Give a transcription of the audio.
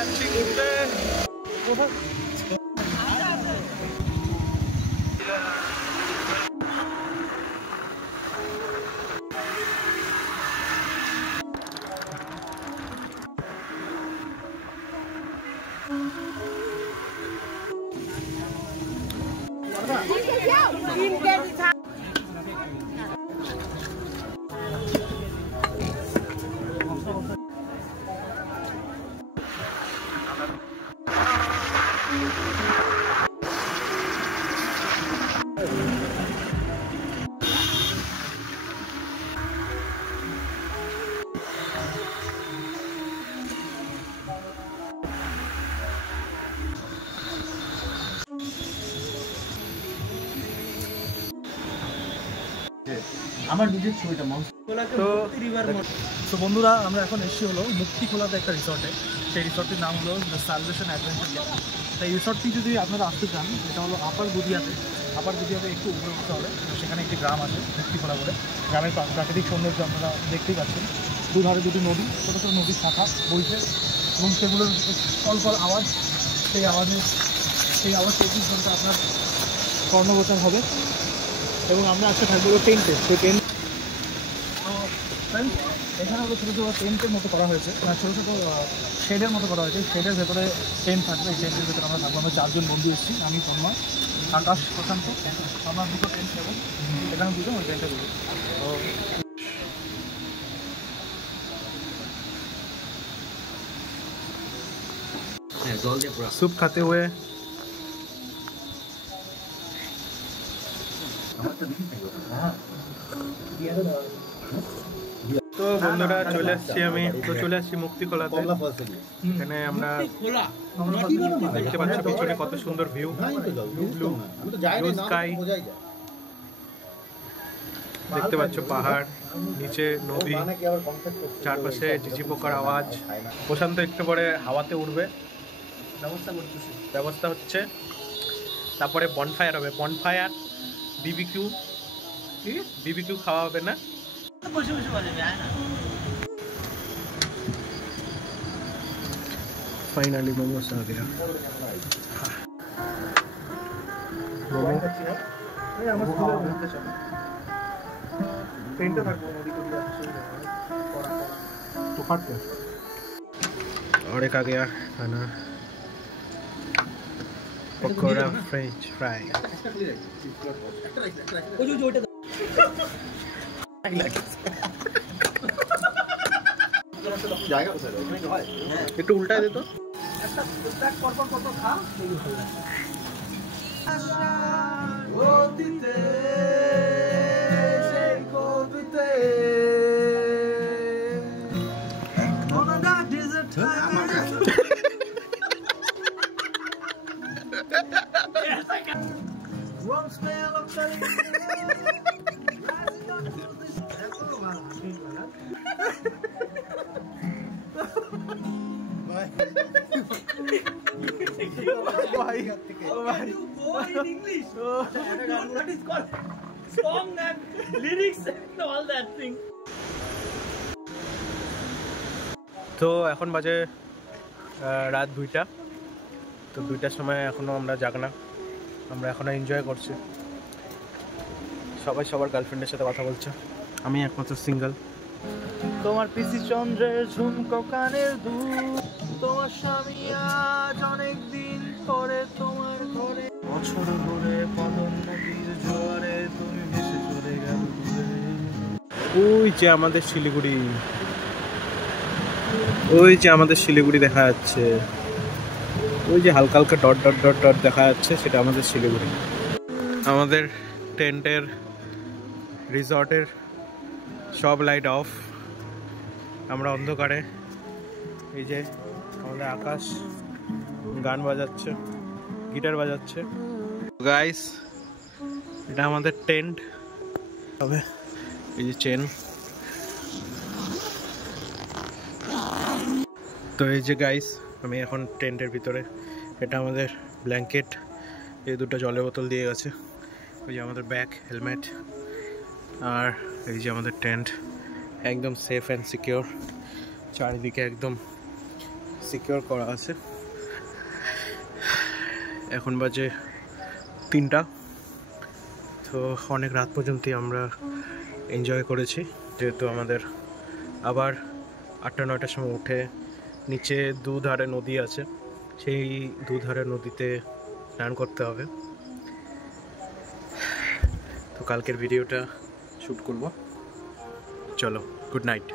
যাচ্ছি ঘুরতে। আমার নিজের ছবিটা তো বন্ধুরা আমরা এখন এসেছি হলো মুক্তিখোলাতে একটা রিসর্টে। সেই রিসর্টটির নাম হলো দ্য সালভেশন অ্যাডভেঞ্চার ক্যাম্প। তো এই রিসর্টটি যদি আপনারা আসতে চান, এটা হলো আপার গুদিয়াতে একটু উপরে উঠতে হবে। সেখানে একটি গ্রাম আছে মুক্তিখোলা বলে। গ্রামের প্রাকৃতিক সৌন্দর্য আপনারা দেখতেই পাচ্ছেন। দুধারে দুটি নদী, ছোটো ছোটো নদীর শাখা বইছে এবং সেগুলোর কলকল আওয়াজ, সেই আওয়াজে 24 ঘন্টা আপনার কর্ণগোচর হবে। এবং আমরা আজকে থাকবো টেন্টে। তো টেন্ট এখানে হলো ছোটো ছোটো টেন্টের মতো করা হয়েছে, ছোটো ছোটো শেডের মতো করা হয়েছে। শেডের ভেতরে টেন্ট থাকবে। এই টেন্টের ভেতরে আমরা থাকবো। আমরা 4 জন বন্ধু এসেছি, আমি তন্ময়, আকাশ, প্রশান্ত। আমরা দুটো টেন্ট নেবো, এখানে দুটো, ওই টেন্টে দুটো। তো सूप खाते हुए তো বন্ধুরা চলে আসছি মুক্তিখোলাতে। এখানে আমরা দেখতে পাচ্ছি পিছনে কত সুন্দর ভিউ, ব্লু স্কাই, দেখতে পাচ্ছ পাহাড়, নিচে নদী, চারপাশে ঝিঝি পোকার আওয়াজ। প্রশান্ত একটু পরে হাওয়াতে উঠবে, ব্যবস্থা হচ্ছে। তারপরে বনফায়ার হবে, বনফায়ার, বিবিকিউ খাওয়া হবে না? फाइनली मोमोस आ गया। और एक आ गया खाना, पकौड़ा, फ्रेंच फ्राई। একটু উল্টায় দে তো। তো এখন বাজে রাত 2টা। তো 2টার সময় এখনো আমরা জাগনা, আমরা এখনো এনজয় করছি। সবাই সবার গার্লফ্রেন্ডের সাথে কথা বলছে, আমি একমাত্র সিঙ্গেল। তোমার পিসি চন্দ্রের ঝুমকো কানের দুল, তোমার স্বামী আজ অনেক দিন পরে তোমার ঘরে, বছর ধরে পদন নদীর জোয়ারে তুমি ভেসে চলে গেল দূরে। ওই যে আমাদের শিলিগুড়ি দেখা যাচ্ছে। ওই যে হালকা হালকা ডট ডট ডট ডট দেখা যাচ্ছে, সেটা আমাদের শিলিগুড়ি। আমাদের টেন্টের, রিসর্টের সব লাইট অফ, আমরা অন্ধকারে। এই যে আমাদের আকাশ গান বাজাচ্ছে, গিটার বাজাচ্ছে। গাইস, এটা আমাদের টেন্ট। তবে এই যে চেন, তো এই যে গাইস আমি এখন টেন্টের ভিতরে। এটা আমাদের ব্ল্যাঙ্কেট, এই দুটো জলের বোতল দিয়ে গেছে। ওই যে আমাদের ব্যাগ, হেলমেট, আর এই যে আমাদের টেন্ট, একদম সেফ অ্যান্ড সিকিওর। চারিদিকে একদম সিকিউর করা আছে। এখন বাজে 3টা, তো অনেক রাত পর্যন্তই আমরা এনজয় করেছি, যেহেতু আমাদের আবার 8টা-9টার সময় উঠে নিচে দুধারে নদী আছে, সেই দুধারে নদীতে স্নান করতে হবে। তো কালকের ভিডিওটা শ্যুট করব। চলো, গুড নাইট।